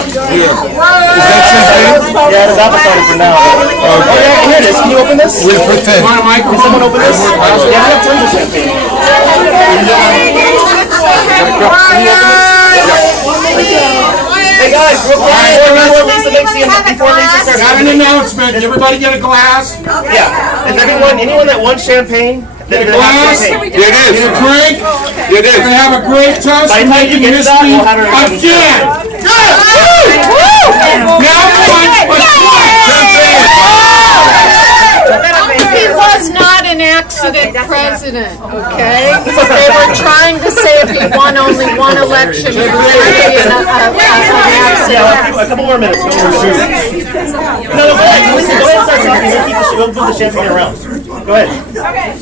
Yeah, it is apple for now. Oh yeah, here it is. Can you open this? We'll pretend. Can someone open this? Yeah, we have tons of champagne. Hey guys, before Lisa starts. Got an announcement. Everybody get a glass. Yeah. Is anyone that wants champagne? Get a glass. It is. Get a drink. It is. We're gonna have a great toast. By the time you get to that, we'll have her again. Now one. He was not an accident president, okay? They were trying to say if he won only one election, it would be an accident. A couple more minutes. No, go ahead. Listen, go ahead and start talking. We'll move the champagne around. Go ahead.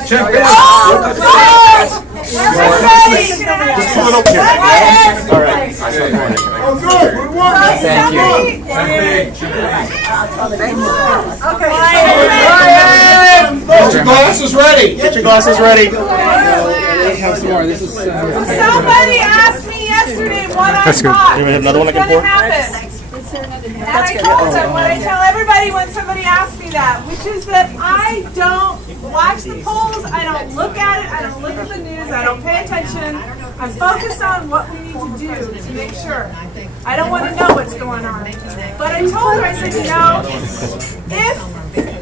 Champagne. Just pull it over here. All right. Thank you. Get your glasses ready. Get your glasses ready. Somebody asked me yesterday what I thought. Do we have another one I can pour? And I told them what I tell everybody when somebody asks me that, which is that I don't watch the polls, I don't look at it, I don't look at the news, I don't pay attention. I'm focused on what we need to do to make sure. I don't want to know what's going on. But I told her, I said, you know,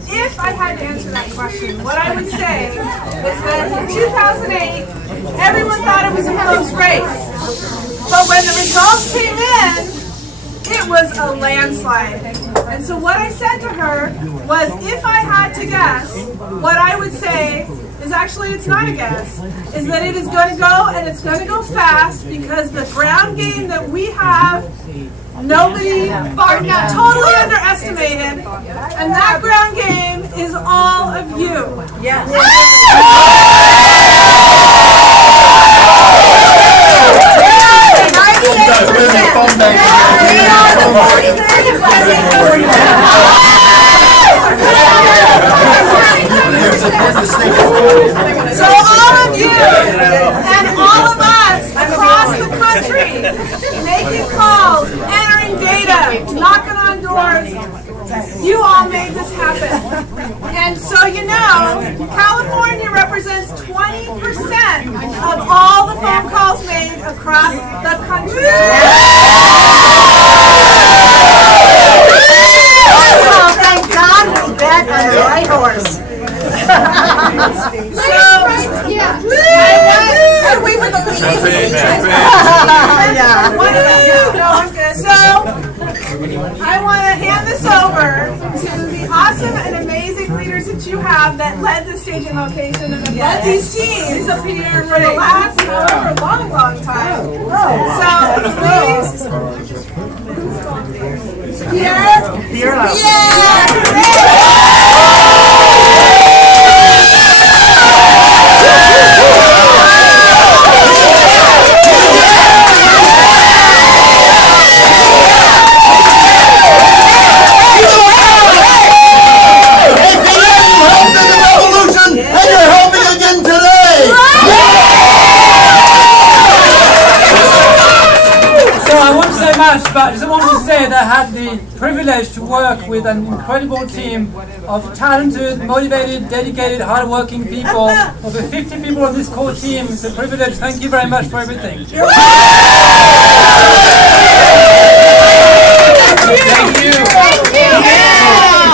if I had to answer that question, what I would say is that in 2008, everyone thought it was a close race. But when the results came in, it was a landslide. And so what I said to her was, if I had to guess, what I would say is actually it's not a guess, is that it is going to go, and it's going to go fast, because the ground game that we have, nobody totally underestimated, and that ground game is all of you. Yes. So all of you and all of us across the country making calls, entering data, knocking on doors, you all made this happen. And so you know, California represents 20% of all the phone calls made across the country. Oh, thank God we're back on the right horse. We were the leaders. So I want to hand this over to the awesome and amazing leaders that you have that led the staging location and have led these teams up here for the last for a long, long time. So please, Pierre. But I just want to say that I had the privilege to work with an incredible team of talented, motivated, dedicated, hardworking people. Over 50 people on this core team. It's a privilege. Thank you very much for everything. Thank you.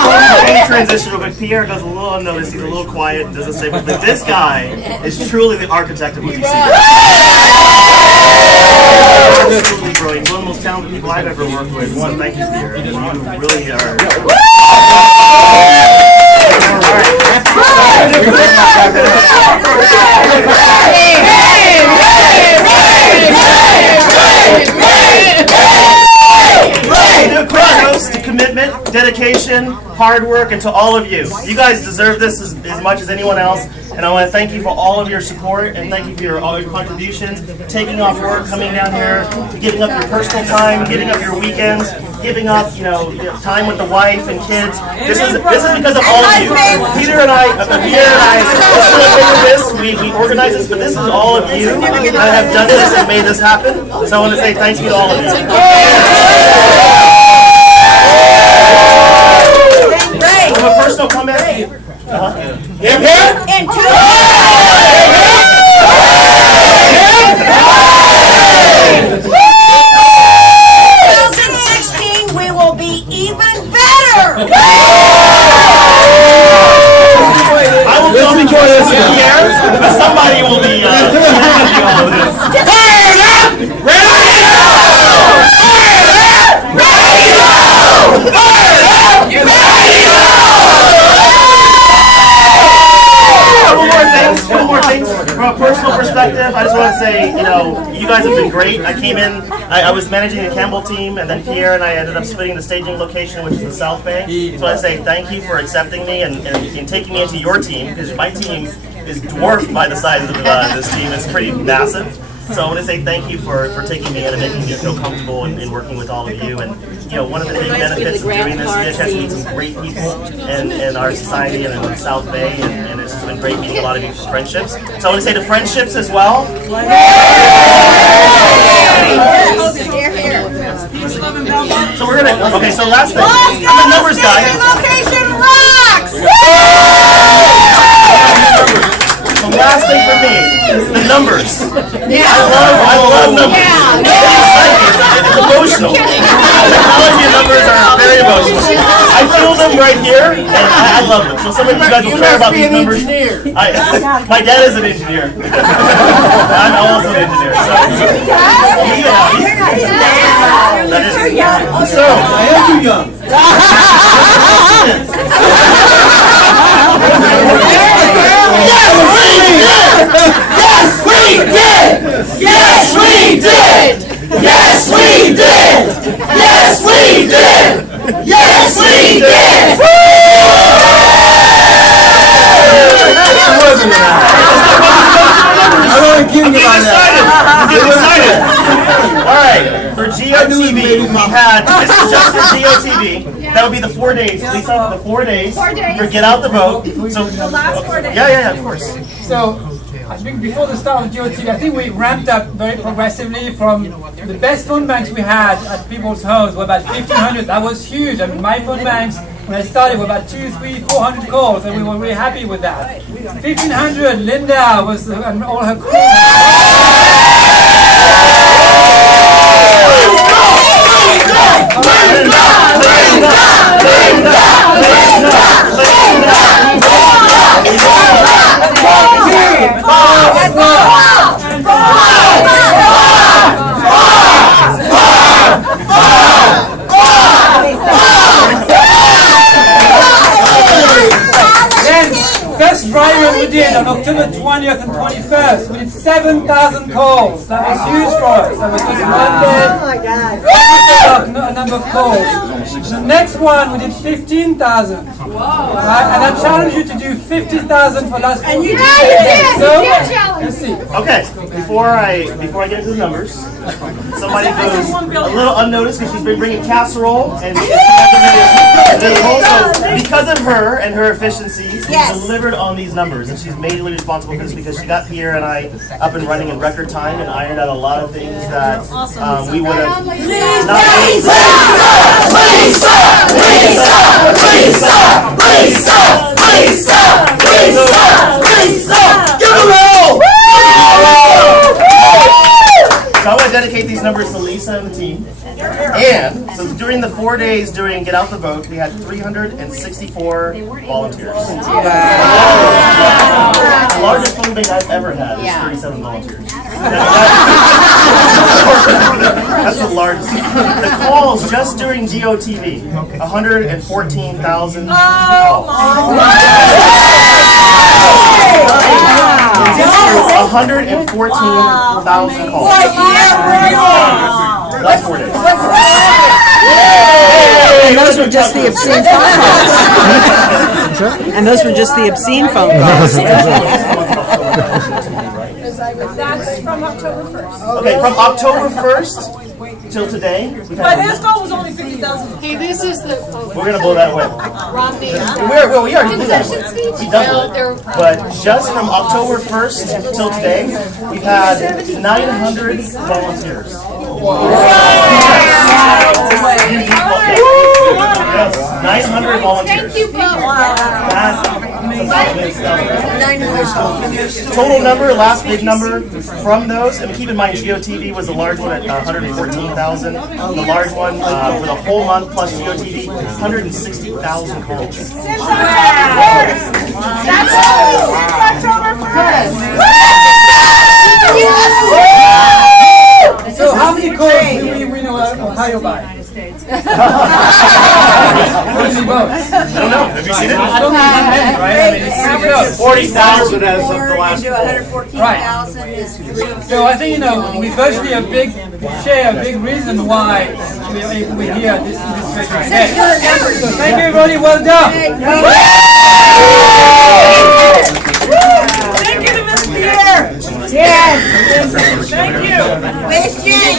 Before we transition real quick, Pierre goes a little unnoticed. He's a little quiet and doesn't say much. But this guy is truly the architect of what you see. Absolutely brilliant. One of the most talented people I've ever worked with. So thank you, Pierre. You really are. To commitment, dedication, hard work, and to all of you. You guys deserve this as much as anyone else. And I want to thank you for all of your support, and thank you for all your contributions, taking off work, coming down here, giving up your personal time, giving up your weekends, giving up, time with the wife and kids. This is because of all of you. Peter and I we organize this, but this is all of you that have done this and made this happen. So I want to say thank you to all of you. guys have been great. I came in, I was managing the Campbell team, and then Pierre and I ended up splitting the staging location, which is the South Bay. So I say thank you for accepting me and taking me into your team, because my team is dwarfed by the size of this team. It's pretty massive. So I want to say thank you for taking me in and making me feel comfortable in working with all of you. And one of the big benefits of doing this is I get to meet some great people in our society and in the South Bay, and it's just been great meeting a lot of you for friendships. So I want to say to friendships as well. So we're gonna. Okay, so last thing, I'm the numbers guy. Location rocks! The last thing for me, the numbers. Yeah. I love numbers. It's emotional. Technology and numbers are very emotional. I feel them right here, and I love them. So some of you guys will care about these numbers. My dad is an engineer. I'm also an engineer. So I am too young. Yes, we did! Yes, we did! Yes, we did! Yes, we did! Yes, we did! I'm getting excited. All right, for GOTV, we had, this is just for GOTV, that would be the 4 days, Lisa, the 4 days. For get out the vote. So, the last 4 days. Yeah, of course. So, I think before the start of GOTV, I think we ramped up very progressively from the best phone banks we had at people's homes were about 1,500. That was huge. I mean, my phone banks, when I started, were about 200, 300, 400 calls, and we were really happy with that. 1,500, Linda was, and all her crew. First drive we did on October 20th and 21st, we did 7,000 calls. That was huge for us. That was just one day. Oh my God. A number of calls. The next one we did 15,000. Right? And I challenge you to do 50,000 for last. And you did. So, let's see. Okay, before I get into the numbers, somebody goes a little unnoticed because she's been bringing casserole and also because of her and her efficiencies, she delivered on these numbers, and she's majorly responsible for this because she got Pierre and I up and running in record time and ironed out a lot of things that we would have not. So I want to dedicate these numbers to Lisa and the team. And so during the 4 days during Get Out the Vote, we had 364 volunteers. Wow. The largest phone bank I've ever had is 37 volunteers. That's the largest. The calls just during GOTV, 114,000 calls. 114,000 calls. Last 4 days. And those were just the obscene phone calls. And those were just the obscene phone calls. That's from October 1st. Okay, from October 1st till today. But his goal was only 50,000. Hey, this is the. We're going to blow that away. Romney. We already do that. He does it. But just from October 1st till today, we've had 900 volunteers. Yes, 900 volunteers. Thank you, Bob. Total number, last big number from those, and keep in mind GOTV was the large one at 114,000. The large one for the whole month plus GOTV, 160,000 calls. Since October 1st. That's only since October 1st. So how many calls do we win Ohio by? How many votes? I don't know. Have you seen it? I don't think that many, right? I mean, it's pretty close. 40,000 as of the last poll. 114,000 is 3. So I think, we virtually share a big reason why we're here this today. So thank you, everybody. Well done. Thank you to Ms. Pierre. Yes. Thank you. Miss Jane.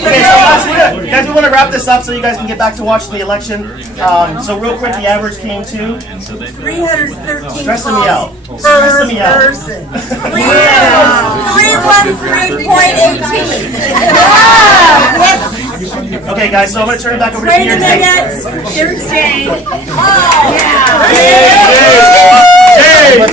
Okay, so guys, we want to wrap this up so you guys can get back to watching the election. So real quick, the average came to 313 stressing me out. calls Stressing me per out. person. 313.18. Okay, guys, so I'm going to turn it back over to Wait you. a minute. Here's Jane. Oh,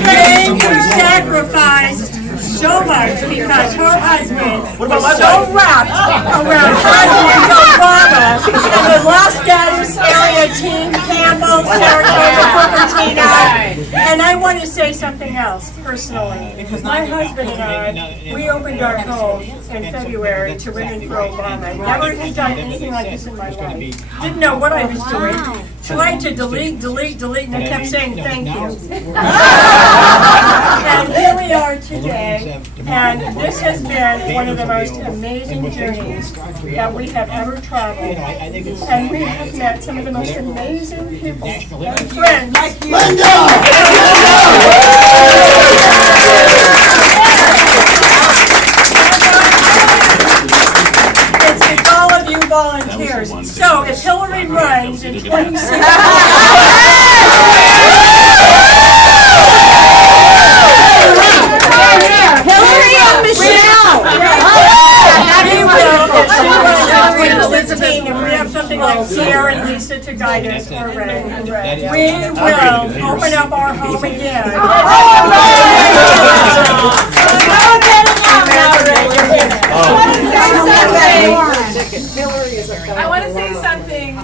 Jane sacrificed so much because her husband What about my was so wrapped around President Obama and the Los Gatos area team, Campbell, Saratoga, Cupertino. And I want to say something else personally. My husband and I, we opened our home in February to women for Obama. Never had done anything like this in my life. Didn't know what I was doing. Tried to delete, and I kept saying thank you. And here we are today, and this has been one of the most amazing journeys that we have ever traveled. And we have met some of the most amazing people and friends. Like you. It's all of you volunteers. So if Hillary runs in 2016, Hillary and Michelle. If we have something like Sierra and Lisa to guide us, or Ray, we will open up our home again. I want to say something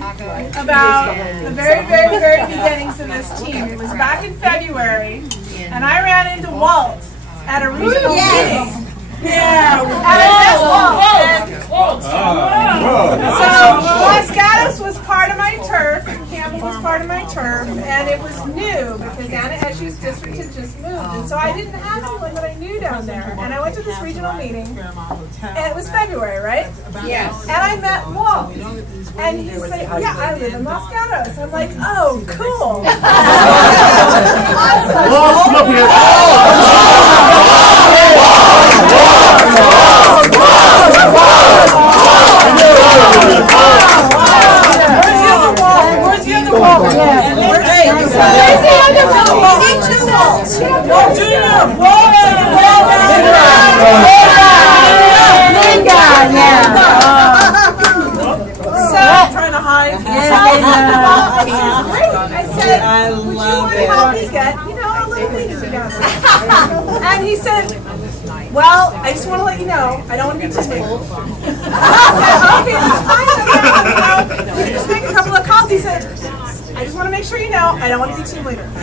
about the very, very, very beginnings of this team. It was back in February, and I ran into Walt at a regional meeting. Yeah, and I met Walt. So Los Gatos was part of my turf, and Campbell was part of my turf, and it was new because Anna Eshu's district had just moved, and so I didn't have anyone that I knew down there. And I went to this regional meeting, and it was February, right? Yes. And I met Walt, and he said, "Yeah, I live in Los Gatos." I'm like, "Oh, cool." Awesome. Walt, come up here. Where's the other wall? Where's the other wall? We need 2 walls. So I'm trying to hide. I said, would you want to help me get, a little meeting together? And he said, well, I just want to let you know, I don't want to be too late. I said, okay, that's fine. We can just make a couple of calls. He said, I just want to make sure you know, I don't want to be team leader. I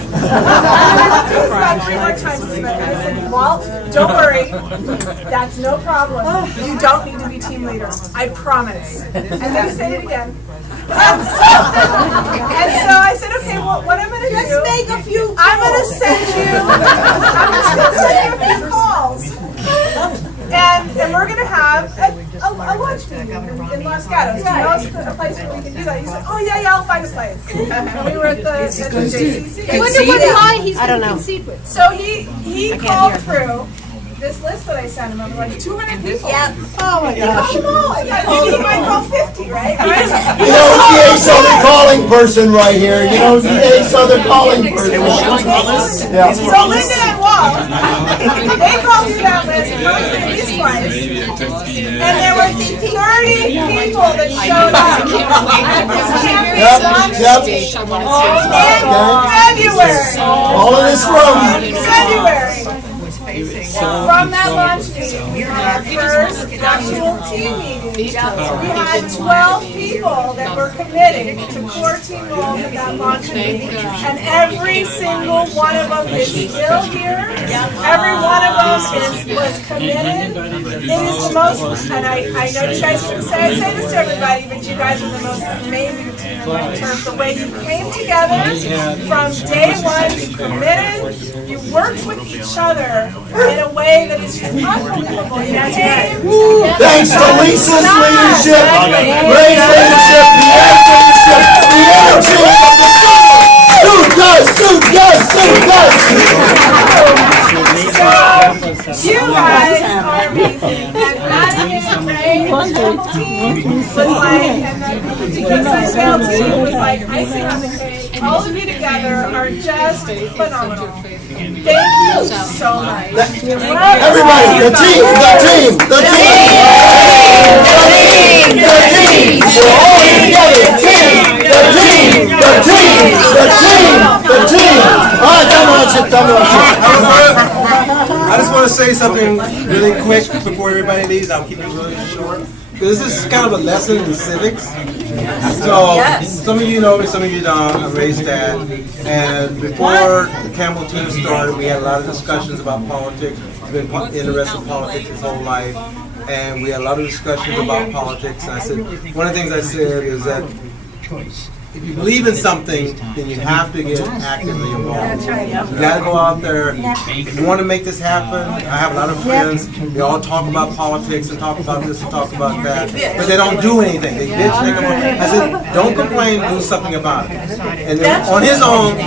looked at this about 3 more times. I said, Walt, don't worry. That's no problem. You don't need to be team leader. I promise. And then he said it again. And so I said, okay, well, what I'm going to do, Just make a few I'm going to send you a few calls. And we're going to have a lunch meeting in Los Gatos. Do you know a place where we can do that? He said, oh, yeah, I'll find a place. And we were at the JCC. I wonder what lie he's going to concede with. So he called through this list that I sent him. I was like, 200 people. Yep. Oh my gosh. He might call 50, right? He's the ace other calling person right here. He's the ace other calling person. Yeah. So Linda and Walt, they called through that list and went through this place. And there were 30 people that showed up at this campus lunch in February. All in this room. February. From that launch meeting, we had our first actual team meeting. We had 12 people that were committing to core team roles at that launch meeting. And every single one of them is still here. Every one of them was committed. It is the most, and I know you guys shouldn't say this to everybody, but you guys are the most amazing team in terms of the way you came together from day one. You committed, you worked with each other in a way that is just unbelievable. You came. Thanks to Lisa's leadership, Ray's leadership, the energy of the Suit guys, You guys are amazing. And adding in Ray and the whole team was like, and the Sale team was like icing on the cake. All of you together are just phenomenal. Thank you so much. Everybody, the team. We're all together. The team. All right, come on. I just want to say something really quick before everybody leaves. I'll keep it really short. This is kind of a lesson in civics. So, some of you know me, some of you don't. I'm Ray's dad. And before the Campbell team started, we had a lot of discussions about politics. I've been interested in politics his whole life. And we had a lot of discussions about politics. And I said, one of the things I said is that if you believe in something, then you have to get actively involved. You got to go out there. If you want to make this happen, I have a lot of friends. They all talk about politics and talk about this and talk about that, but they don't do anything. They bitch. They come on. I said, don't complain. Do something about it. And then on his own,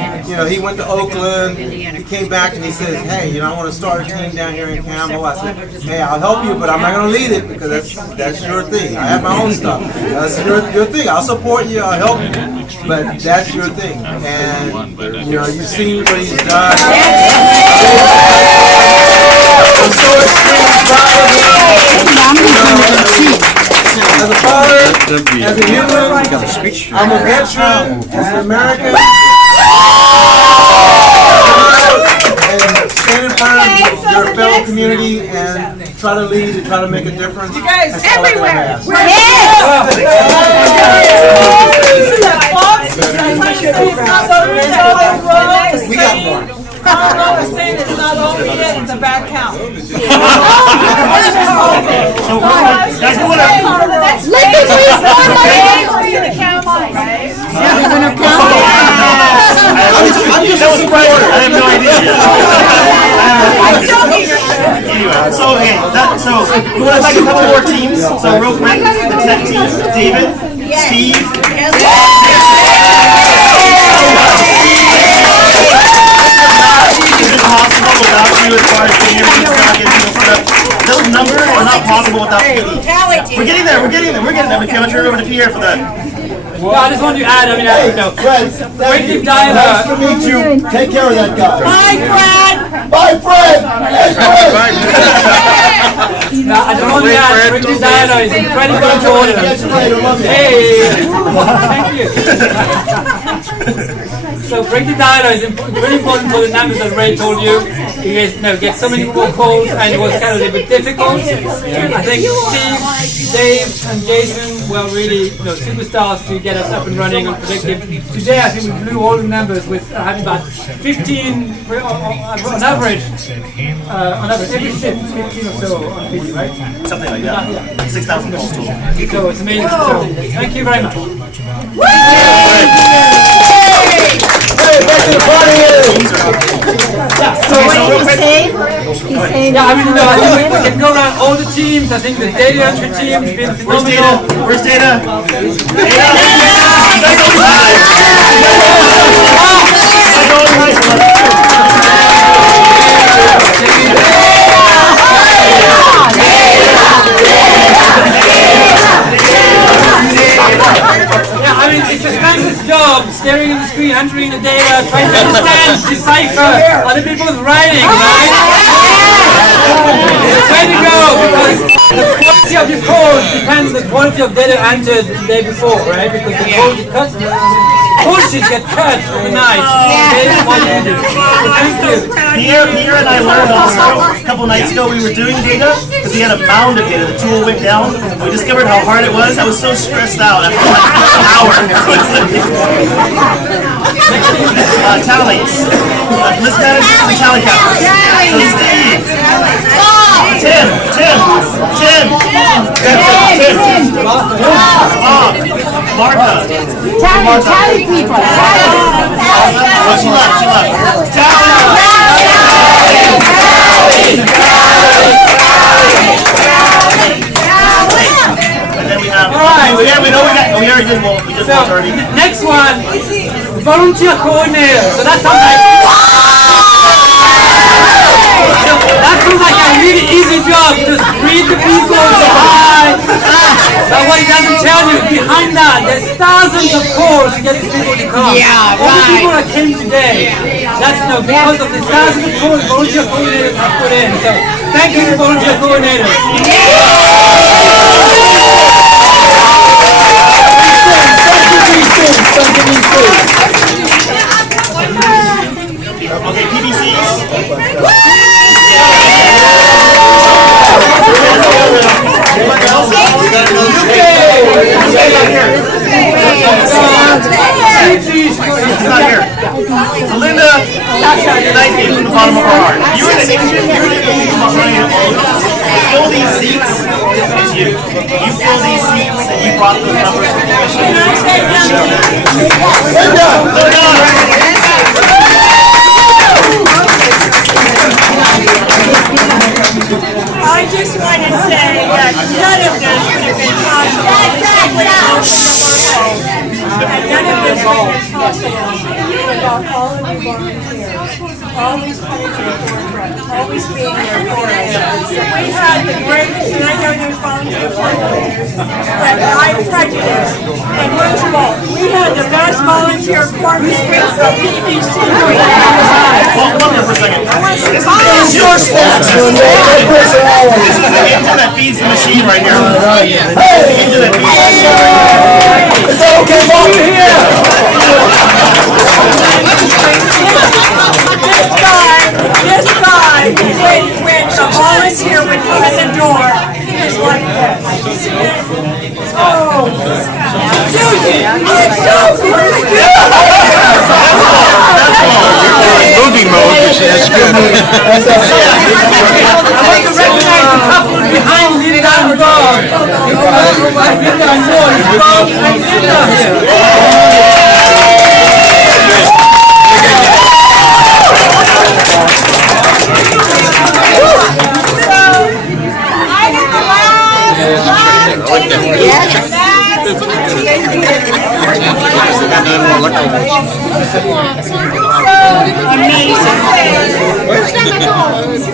he went to Oakland. He came back and he says, hey, I want to start a team down here in Campbell. I said, hey, I'll help you, but I'm not going to lead it because that's your thing. I have my own stuff. That's your thing. I'll support you. I'll help you. But that's your thing, and you've seen what he's done. I'm so extremely proud of him. As a father, as a human, I'm a veteran, as an American. And stand in front of your fellow community and try to lead and try to make a difference. You guys everywhere. We got more. We're saying it's not over yet, it's a back count. I'm just a supporter. I have no idea. So we want to thank a couple more teams. So real quick, the tech team, David, Steve. Possible without you as far as being able to getting set up. Those numbers are not possible without PD. We're getting there. We can turn it over to Pierre for that. Well, I just want to add, Hey, Fred, thank you. Nice to meet you. Take care of that guy. Bye, Fred. Bye, Fred. Hey, Fred. I just want to add, Ricky Diana is incredible in Jordan. Hey, thank you. So Ricky Diana is very important for the numbers that Ray told you. You guys get so many more calls and it was kind of a bit difficult. I think Steve, Dave and Jason were really superstars to get us up and running and predictive. Today I think we blew all the numbers with having about 15 on average every shift 15 or so on PD, right? Something like that. 6,000 calls total. So it's amazing. So thank you very much. Hey, back to the party here. So what he's saying? Yeah, I think we can go around all the teams. I think the data entry team has been phenomenal. Where's Data? Yeah, I mean, it's a fabulous job staring at the screen, entering the data, trying to understand, decipher other people's writing, right? Way to go, because the quality of your code depends on the quality of data entered the day before, right? Because the code is custom. courses get cut overnight. That's what you do. Thank you. Pierre and I learned also a couple nights ago we were doing data because we had a mound of data. The tool went down. We discovered how hard it was. I was so stressed out after like an hour. Tallies. List managers and tally counters. So Steve. Tim. Bob. Martha. Tally people. Oh, she left. And then we have. Yeah, we know we already did one. We just So, walked already. next one, volunteer coordinator. So that sounds like a really easy job. Just greet the people, say hi. But what it doesn't tell you, behind that, there's thousands of calls to get these people to come. Yeah, all the right. people that came today, that's because of the thousands of calls volunteer coordinators have put in. So thank you to volunteer coordinators. Okay, PBCs. Anybody else? It's not here. So Linda, thank you from the bottom of our heart. You're the engine behind all of this. Fill these seats is you. You fill these seats and you brought those numbers to the commission. I just want to say that none of this would have been possible and none of this would have been possible without all of you volunteers, always coming to the forefront, always being there for us. We had the greatest, and I know there's volunteer coordinators, but I'm prejudiced. And most of all, we had the best volunteer coordinators of PBC. Hold on for a second. This is your spot. This is the engine that feeds the machine right here. Hey! The engine that feeds the machine right here. Is that okay, Bob? This guy, when the volunteer would come in the door, he was like this. Oh, Susie, it's so good. Movie mode, which is good. I'd like to recognize the couple behind Linda and Bob. Linda and Bob, it's Bob and Linda here.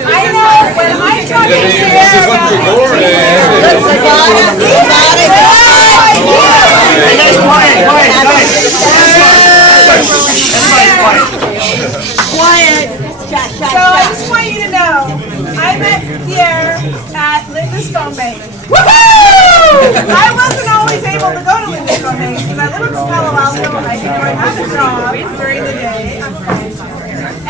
I know when I talk to Hey guys, quiet, guys. So I just want you to know, I met Pierre at Linda's phone bank. I wasn't always able to go to Linda's phone bank because I live in Palo Alto and I have a job during the day. I'm fine.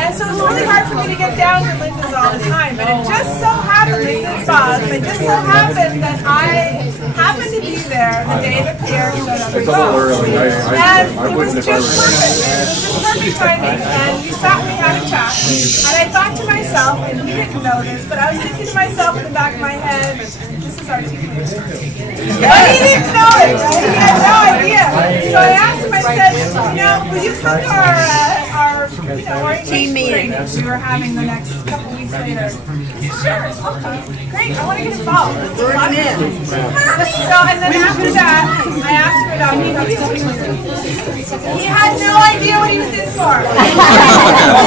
And so it's really hard for me to get down to Linda's all the time. But it just so happened, it just so happened that I happened to be there the day that Pierre showed up at home. And it was just perfect. It was just perfect timing. And we sat and we had a chat. And I thought to myself, and he didn't know this, but I was thinking to myself in the back of my head, this is our team leader. But he didn't know it, right? He had no idea. So I asked him, I said, will you come to our orientation meeting that we were having the next couple weeks later? He said, sure, I'll come. Great, I want to get involved. So, and then after that, I asked him about being a team leader. He had no idea what he was in for.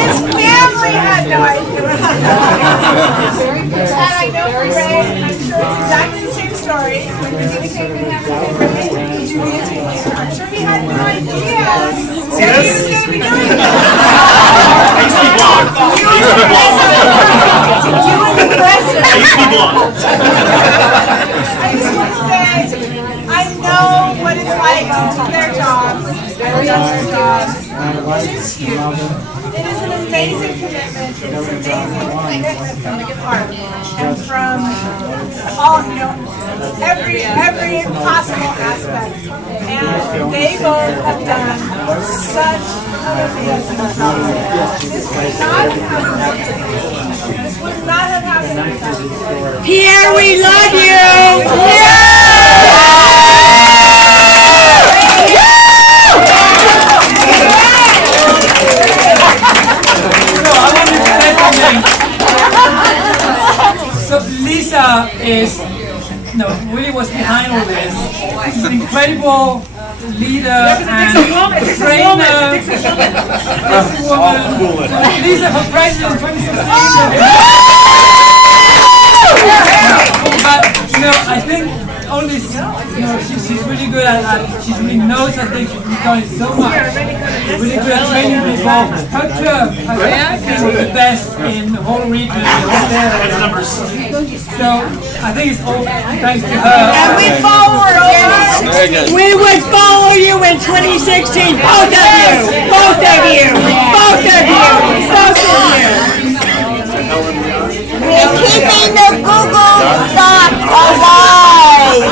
His family had no idea what he was in for. And I know for Ray, I'm sure it's exactly the same story. When Regina came to him and said, Ray, would you be a team leader? I'm sure he had no idea what he was going to be doing. I used to be blonde. You were the president. I used to be blonde. I just want to say, I know what it's like lives, to their jobs, It is huge. It is an amazing commitment. It is an amazing commitment from the department and from all, every possible aspect. And they both have done such an amazing job. This would not have happened. This would not have happened without you. Pierre, we love you! So Lisa is, really was behind all this. She's an incredible leader and trainer. This woman. So Lisa for president 2016. But I think all this, she's really good at, she really knows, I think she's done it so much. Really good at training people. Her term, I think, was the best in the whole region. So I think it's all thanks to her. And we follow her over. We would follow you in 2016. Both of you. Both of you. Both of you. Both of you. We're keeping the Google Doc alive.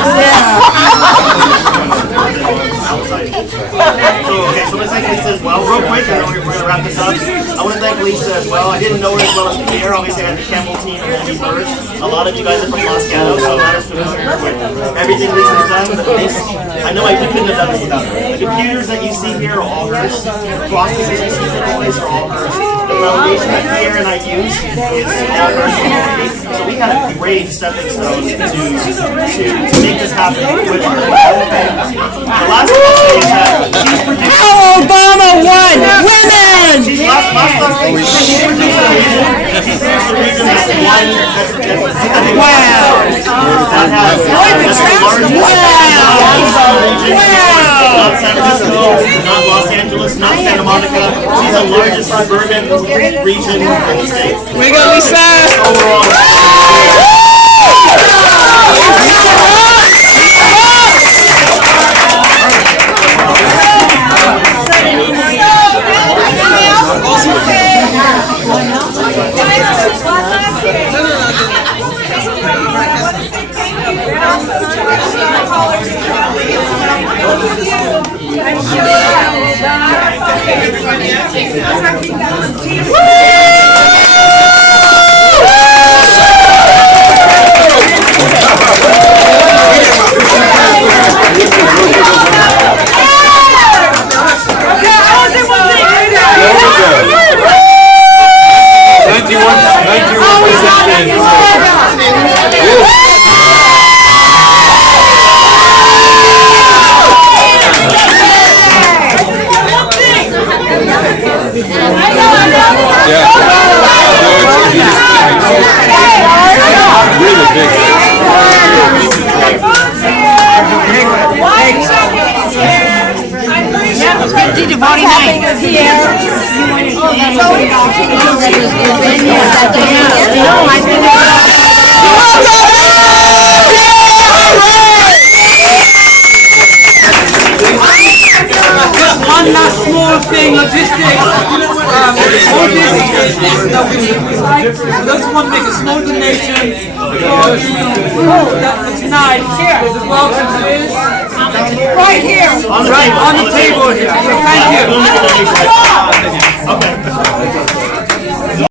So let's thank Lisa as well. Real quick, and then we're going to wrap this up. I want to thank Lisa as well. I didn't know her as well as Pierre. Obviously, I had the Campbell team and then Birch. A lot of you guys are from Los Gatos, so I'm not as familiar with everything Lisa's done. I know we couldn't have done this without her. The computers that you see here are all hers. The processes you see here always are all hers. The foundation that Pierre and I use is all hers. So we had a great stepping stone to make this happen with her. The last thing I'll say is that she's produced. How Obama won! Women! She's produced a region. She's produced a region that's one that's wow. That has the largest not San Francisco, not Los Angeles, not Santa Monica. She's the largest suburban region in the state. We go, Lisa! Overall. One last small thing, logistics. All this is those who want to make a small donation for tonight. There's a welcome to this. Right here. On the table here. Thank you.